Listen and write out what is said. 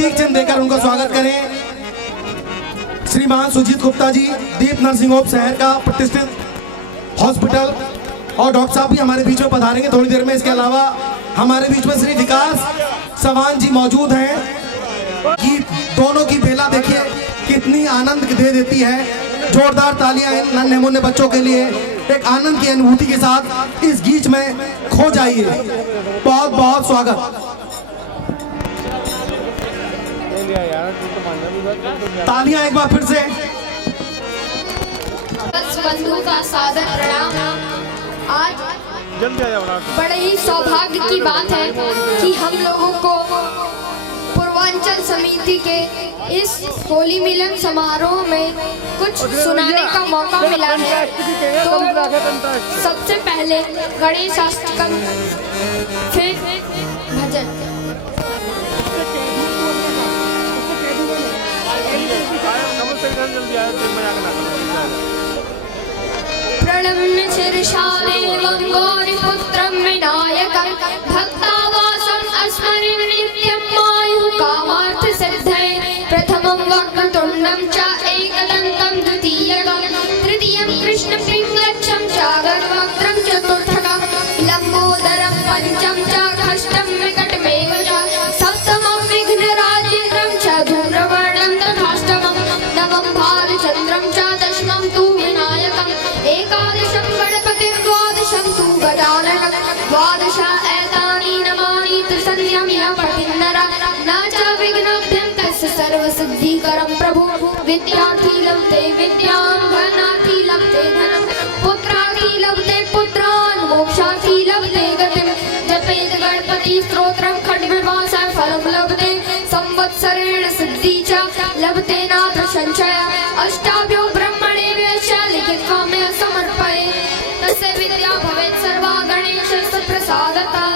प्रतीक चिन्ह देकर उनका स्वागत करें। श्रीमान सुजीत गुप्ता जी, दीप नर्सिंग होम शहर का प्रतिष्ठित हॉस्पिटल, और डॉक्टर साहब भी हमारे बीच में पधारेंगे थोड़ी देर में। इसके अलावा हमारे बीच में श्री विकास सवान जी मौजूद हैं। गीत दोनों की बेला देखिए कितनी आनंद दे देती है। जोरदार तालियां इन नन्हे मुन्ने बच्चों के लिए। एक आनंद की अनुभूति के साथ इस गीत में खो जाइए। बहुत बहुत स्वागत। तालियां एक बार फिर से। बंधु का सादर प्रणाम। आज बड़े ही सौभाग्य की बात है कि हम लोगों को पूर्वांचल समिति के इस होली मिलन समारोह में कुछ सुनाने का मौका मिला है। तो सबसे पहले गणेशाष्टकम, फिर भजन। प्रणम्य शीर्षादेवं गौरीपुत्रं विनायकं भक्तावासं अस्मरेण नित्यं आयुः कामार्थ सिद्धये। प्रथमं वक्रतुण्डं च एकदन्तं द्वितीयकं तृतीयं कृष्णपिङ्गलक्षं च गरुडवक्त्रं चतुर्थकं लम्बोदरं पञ्चमं च षष्ठं विकटमेव च सप्तमं विघ्नराजेन्द्रं च धूम्रवर्णं तथाष्टमं नवमं भालचन्द्रं च दशमं तु विनायकम् एकादशं गणपतिं द्वादशं तु गजाननं द्वादश एतानि नामानि त्रिसन्ध्यं यः पठेत् नरः न च विघ्नोऽभ्यं तस्य सर्वसिद्धिकरं प्रभु। विद्यार्थी लभते विद्यां, धनार्थी लभते धनं, पुत्रार्थी लभते पुत्रान्, मोक्षार्थी लभते गतिं। जपेत् गणपति स्तोत्रं खड्गवासः फलं लभते संवत्सरेण सिद्धि च लभते नात्र संशय। अष्टाभ्यो ब्रह्मणेभ्यश्च लिखित्वा मे समर्पये तस्य विद्या भवेत् सर्वा गणेशस्य प्रसादतः।